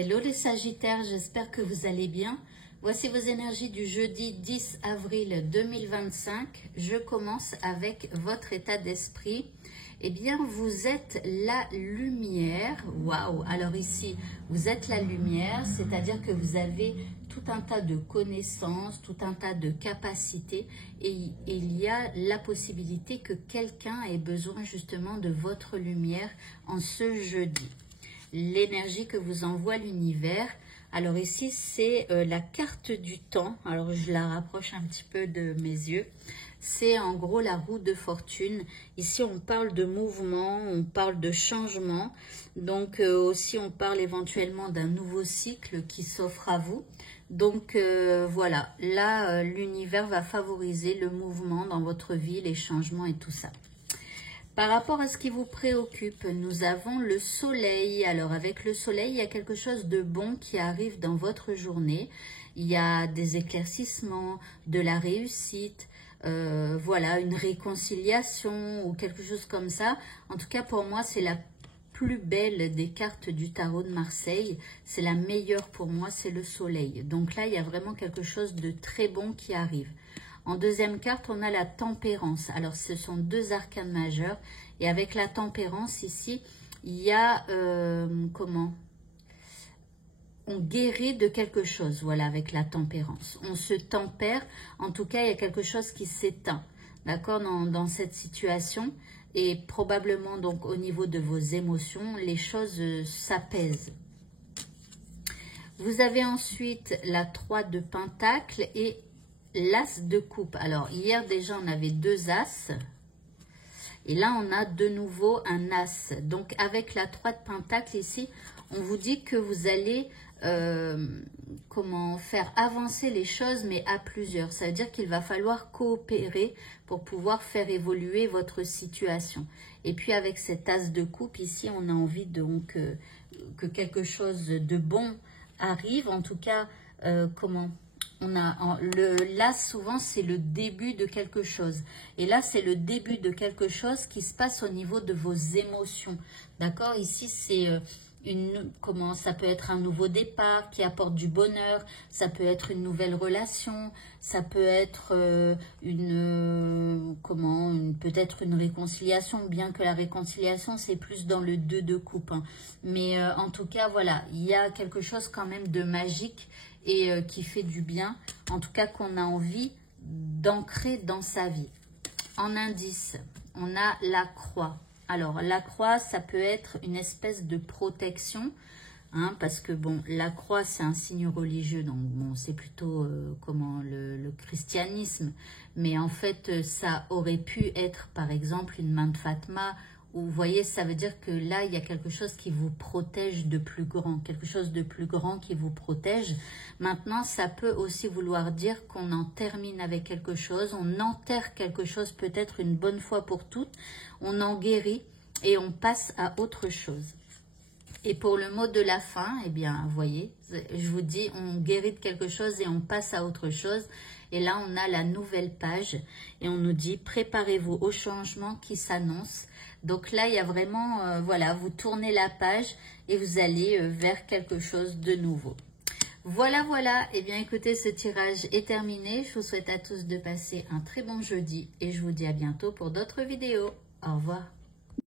Hello les Sagittaires, j'espère que vous allez bien. Voici vos énergies du jeudi 10 avril 2025. Je commence avec votre état d'esprit. Eh bien, vous êtes la lumière. Waouh! Alors ici, vous êtes la lumière, c'est-à-dire que vous avez tout un tas de connaissances, tout un tas de capacités et il y a la possibilité que quelqu'un ait besoin justement de votre lumière en ce jeudi. L'énergie que vous envoie l'univers. Alors ici, c'est la carte du temps. Alors, je la rapproche un petit peu de mes yeux. C'est en gros la roue de fortune. Ici, on parle de mouvement, on parle de changement. Donc, aussi, on parle éventuellement d'un nouveau cycle qui s'offre à vous. Donc, voilà. Là, l'univers va favoriser le mouvement dans votre vie, les changements et tout ça. Par rapport à ce qui vous préoccupe, nous avons le soleil. Alors avec le soleil, il y a quelque chose de bon qui arrive dans votre journée. Il y a des éclaircissements, de la réussite, voilà, une réconciliation ou quelque chose comme ça. En tout cas, pour moi, c'est la plus belle des cartes du tarot de Marseille. C'est la meilleure pour moi, c'est le soleil. Donc là, il y a vraiment quelque chose de très bon qui arrive. En deuxième carte, on a la tempérance. Alors, ce sont deux arcanes majeurs. Et avec la tempérance, ici, il y a, on guérit de quelque chose, voilà, avec la tempérance. On se tempère. En tout cas, il y a quelque chose qui s'éteint, d'accord, dans cette situation. Et probablement, donc, au niveau de vos émotions, les choses s'apaisent. Vous avez ensuite la 3 de Pentacle et l'As de coupe. Alors, hier déjà, on avait deux As. Et là, on a de nouveau un As. Donc, avec la 3 de Pentacle ici, on vous dit que vous allez faire avancer les choses, mais à plusieurs. Ça veut dire qu'il va falloir coopérer pour pouvoir faire évoluer votre situation. Et puis, avec cet As de coupe ici, on a envie donc que quelque chose de bon arrive. En tout cas, là, souvent, c'est le début de quelque chose. Et là, c'est le début de quelque chose qui se passe au niveau de vos émotions. D'accord? Ici, c'est ça peut être un nouveau départ qui apporte du bonheur. Ça peut être une nouvelle relation. Ça peut être peut-être une réconciliation. Bien que la réconciliation, c'est plus dans le 2 de coupe. Hein. Mais en tout cas, voilà, il y a quelque chose quand même de magique et qui fait du bien, en tout cas qu'on a envie d'ancrer dans sa vie. En indice, on a la croix. Alors, la croix, ça peut être une espèce de protection, hein, parce que, bon, la croix, c'est un signe religieux, donc, bon, c'est plutôt, le christianisme. Mais en fait, ça aurait pu être, par exemple, une main de Fatma. Vous voyez, ça veut dire que là, il y a quelque chose qui vous protège de plus grand, quelque chose de plus grand qui vous protège. Maintenant, ça peut aussi vouloir dire qu'on en termine avec quelque chose, on enterre quelque chose peut-être une bonne fois pour toutes, on en guérit et on passe à autre chose. Et pour le mot de la fin, eh bien, vous voyez, je vous dis, on guérit de quelque chose et on passe à autre chose. Et là, on a la nouvelle page et on nous dit, préparez-vous au changement qui s'annonce. Donc là, il y a vraiment, voilà, vous tournez la page et vous allez vers quelque chose de nouveau. Voilà, voilà. Eh bien, écoutez, ce tirage est terminé. Je vous souhaite à tous de passer un très bon jeudi et je vous dis à bientôt pour d'autres vidéos. Au revoir.